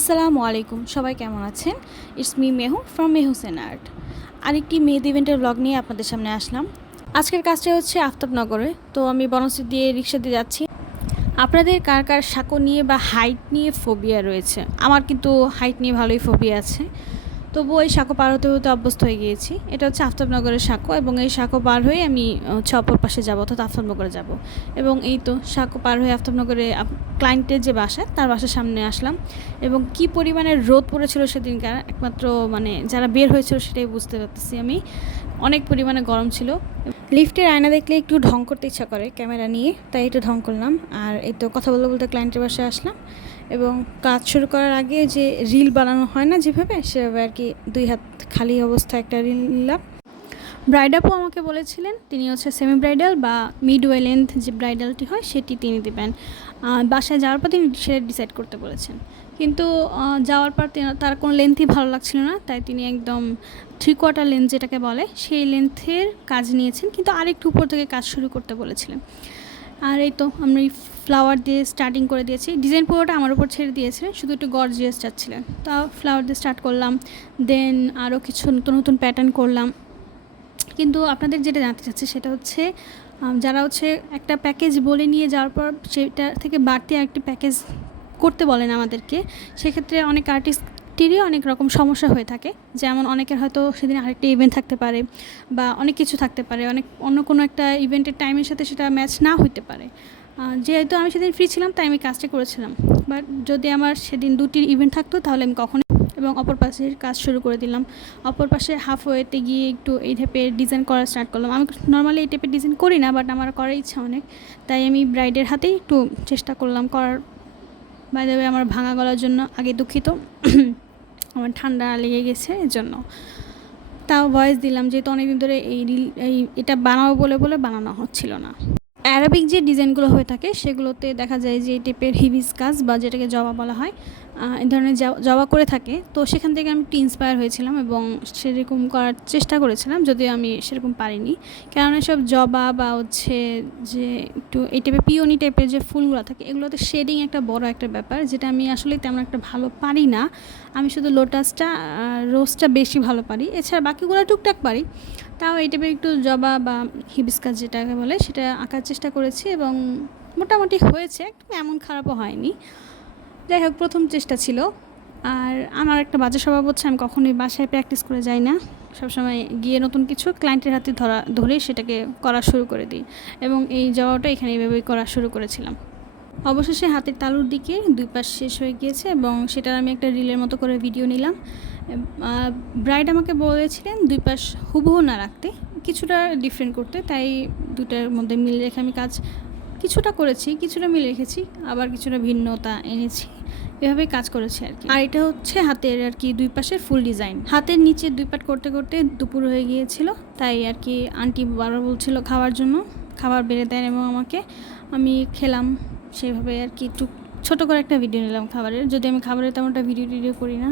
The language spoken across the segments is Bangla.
আসসালামু আলাইকুম, সবাই কেমন আছেন? It's me Mehu from Mehusen art. আরেকটি মেহেদি ইভেন্টের ব্লগ নিয়ে আপনাদের সামনে আসলাম। আজকের কাজটা হচ্ছে আফতাবনগরে। তো আমি বনশ্রী দিয়ে রিক্সা দিয়ে যাচ্ছি। আপনাদের কার কার সাঁকো নিয়ে বা হাইট নিয়ে ফোবিয়া রয়েছে? আমার কিন্তু হাইট নিয়ে ভালোই ফোবিয়া আছে। তবুও এই সাঁকো পার হতে হতে অভ্যস্ত হয়ে গিয়েছি। এটা হচ্ছে আফতাবনগরের সাঁকো এবং এই সাঁকো পার হয়ে আমি হচ্ছে অপর পাশে যাবো, অর্থাৎ আফতাবনগরে যাব। এবং এই তো সাঁকো পার হয়ে আফতাবনগরে ক্লায়েন্টের যে বাসা, তার বাসার সামনে আসলাম। এবং কি পরিমাণে রোদ পড়েছিল সেদিনকার, একমাত্র মানে যারা বের হয়েছিল সেটাই বুঝতে পারতেছি আমি। অনেক পরিমাণে গরম ছিল। লিফটের আয়না দেখলে একটু ঢং করতে ইচ্ছা করে ক্যামেরা নিয়ে, তাই একটু ঢং করলাম। আর এই তো কথা বলতে বলতে ক্লায়েন্টের বাসায় আসলাম এবং কাজ শুরু করার আগে যে রিল বানানো হয় না যেভাবে, সেভাবে আর কি 2 হাত খালি অবস্থায় একটা রিল নিলাম। ব্রাইড আপু আমাকে বলেছিলেন তিনি হচ্ছে সেমি ব্রাইডাল বা মিডওয়ে লেন্থ যে ব্রাইডালটি হয় সেটি তিনি দেবেন। বাসায় যাওয়ার পর তিনি সেটা ডিসাইড করতে বলেছেন, কিন্তু যাওয়ার পর তার কোনো লেন্থই ভালো লাগছিল না, তাই তিনি একদম 3/4 লেন্থ যেটাকে বলে সেই লেন্থের কাজ নিয়েছেন, কিন্তু আরেকটু উপর থেকে কাজ শুরু করতে বলেছিলেন। আর এই তো আমি ফ্লাওয়ার দিয়ে স্টার্টিং করে দিয়েছি। ডিজাইন পুরোটা আমার উপর ছেড়ে দিয়েছিলেন, শুধু একটু গর্জিয়াস চাচ্ছিলেন। তা ফ্লাওয়ার দিয়ে স্টার্ট করলাম, দেন আরও কিছু নতুন নতুন প্যাটার্ন করলাম। কিন্তু আপনাদের যেটা জানতে চাচ্ছি সেটা হচ্ছে, যারা হচ্ছে একটা প্যাকেজ বলে নিয়ে যাওয়ার পর সেটা থেকে বাড়তি আরেকটি প্যাকেজ করতে বলেন আমাদেরকে, সেক্ষেত্রে অনেক আর্টিস্টেরই অনেক রকম সমস্যা হয়ে থাকে। যেমন অনেকের হয়তো সেদিন আরেকটা ইভেন্ট থাকতে পারে বা অনেক কিছু থাকতে পারে, অনেক অন্য কোনো একটা ইভেন্টের টাইমের সাথে সেটা ম্যাচ না হইতে পারে। যেহেতু আমি সেদিন ফ্রি ছিলাম তাই আমি কাজটা করেছিলাম, বাট যদি আমার সেদিন 2টি ইভেন্ট থাকতো তাহলে আমি কখনোই এবং অপর পাশের কাজ শুরু করে দিলাম। অপর পাশে হাফ ওয়েতে গিয়ে একটু এই টাইপের ডিজাইন করা স্টার্ট করলাম। আমি নর্মালি এই টাইপের ডিজাইন করি না, বাট আমার করার ইচ্ছা অনেক, তাই আমি ব্রাইডের হাতেই একটু চেষ্টা করলাম করার। বাই দ্য ওয়ে, আমার ভাঙা গলার জন্য আগে দুঃখিত, আমার ঠান্ডা লেগে গেছে এর জন্য। তাও ভয়েস দিলাম যেহেতু অনেকদিন ধরে এটা বানাবো বলে বলে বানানো হচ্ছিল না। অ্যারাবিক যে ডিজাইনগুলো হয়ে থাকে সেগুলোতে দেখা যায় যে এই টাইপের হিবিস্কাস বা যেটাকে জবা বলা হয়, এই ধরনের জবা করে থাকে। তো সেখান থেকে আমি একটু ইন্সপায়ার হয়েছিলাম এবং সেরকম করার চেষ্টা করেছিলাম, যদিও আমি সেরকম পারিনি। কেননা সব জবা বা হচ্ছে যে একটু এই টাইপের পিওনি টাইপের যে ফুলগুলো থাকে, এগুলোতে শেডিং একটা বড় একটা ব্যাপার, যেটা আমি আসলে তেমন একটা ভালো পারি না। আমি শুধু লোটাসটা রোজটা বেশি ভালো পারি, এছাড়া বাকিগুলো টুকটাক পারি। তাও এই টাইপের একটু জবা বা হিবিস্কাস যেটাকে বলে সেটা আঁকার চেষ্টা করেছি এবং মোটামুটি হয়েছে, একদম এমন খারাপও হয়নি। যাই হোক, প্রথম চেষ্টা ছিল। আর আমার একটা বাজে স্বভাব হচ্ছে, আমি কখনোই বাসায় প্র্যাকটিস করে যাই না। সবসময় গিয়ে নতুন কিছু ক্লায়েন্টের হাতে ধরে সেটাকে করা শুরু করে দিই এবং এই জবাটা এখানে এইভাবেই করা শুরু করেছিলাম। অবশেষে হাতের তালুর দিকে 2 পাশ শেষ হয়ে গিয়েছে এবং সেটার আমি একটা রিলের মতো করে ভিডিও নিলাম। ব্রাইড আমাকে বলেছিলেন 2 পাশ হুবহু না রাখতে, কিছুটা ডিফারেন্ট করতে, তাই দুটার মধ্যে মিল রেখে আমি কাজ কিছুটা করেছি, কিছুটা মিল রেখেছি, আবার কিছুটা ভিন্নতা এনেছি, এভাবেই কাজ করেছি আর কি। আর এটা হচ্ছে হাতের আর কি 2 পাশের ফুল ডিজাইন। হাতের নিচে 2 পাট করতে করতে দুপুর হয়ে গিয়েছিল, তাই আর কি আন্টি বারবার বলছিল খাওয়ার জন্য, খাবার বেড়ে দেন এবং আমি খেলাম সেভাবে আর কি। একটু ছোটো করে একটা ভিডিও নিলাম খাবারের, যদি আমি খাবারের তেমনটা ভিডিও করি না,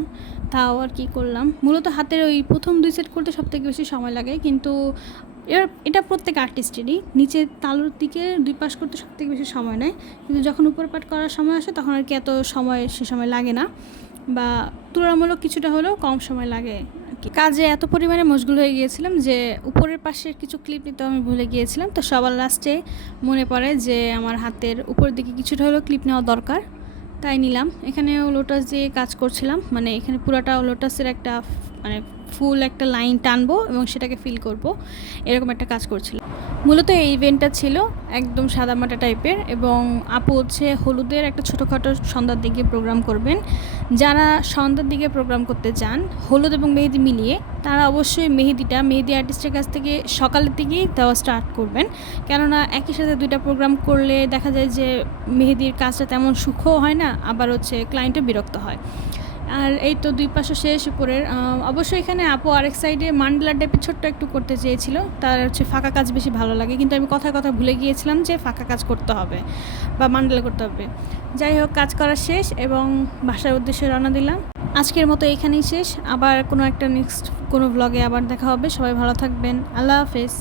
তাও আর কি করলাম। মূলত হাতের ওই প্রথম 2 সেট করতে সবথেকে বেশি সময় লাগে, কিন্তু এটা প্রত্যেক আর্টিস্টেরই নিচে তালুর দিকে 2 পাশ করতে সবথেকে বেশি সময় নেয়, কিন্তু যখন উপর পাট করার সময় আসে তখন আর কি এত সে সময় লাগে না, বা তুলনামূলক কিছুটা হলেও কম সময় লাগে আর কি। কাজে এত পরিমাণে মশগুল হয়ে গিয়েছিলাম যে উপরের পাশের কিছু ক্লিপ নিতে আমি ভুলে গিয়েছিলাম। তো সবার লাস্টে মনে পড়ে যে আমার হাতের উপর দিকে কিছুটা হলেও ক্লিপ নেওয়া দরকার, তাই নিলাম। এখানেও লোটাস দিয়ে কাজ করছিলাম, মানে এখানে পুরোটা লোটাসের একটা মানে ফুল একটা লাইন টানবো এবং সেটাকে ফিল করব, এরকম একটা কাজ করছিলাম। মূলত এই ইভেন্টটা ছিল একদম সাদামাটা টাইপের এবং আপু হচ্ছে হলুদের একটা ছোটোখাটো সন্ধ্যার দিকে প্রোগ্রাম করবেন। যারা সন্ধ্যার দিকে প্রোগ্রাম করতে চান হলুদ এবং মেহেদি মিলিয়ে, তারা অবশ্যই মেহেদি আর্টিস্টের কাছ থেকে সকালের দিকেই দেওয়া স্টার্ট করবেন, কেননা একই সাথে 2টা প্রোগ্রাম করলে দেখা যায় যে মেহেদির কাজটা তেমন সূক্ষ্ম হয় না, আবার হচ্ছে ক্লায়েন্টও বিরক্ত হয়। আর এই তো 2 পাশে শেষ উপরের। অবশ্যই এখানে আপু আরেক সাইডে মান্ডালা টাইপের ছোট্ট একটু করতে চেয়েছিল, তার হচ্ছে ফাঁকা কাজ বেশি ভালো লাগে, কিন্তু আমি কথা ভুলে গিয়েছিলাম যে ফাঁকা কাজ করতে হবে বা মান্ডালা করতে হবে। যাই হোক, কাজ করা শেষ এবং বাসার উদ্দেশ্যে রওনা দিলাম। আজকের মতো এখানেই শেষ, আবার কোনো একটা নেক্সট কোনো ব্লগে আবার দেখা হবে। সবাই ভালো থাকবেন, আল্লাহ হাফেজ।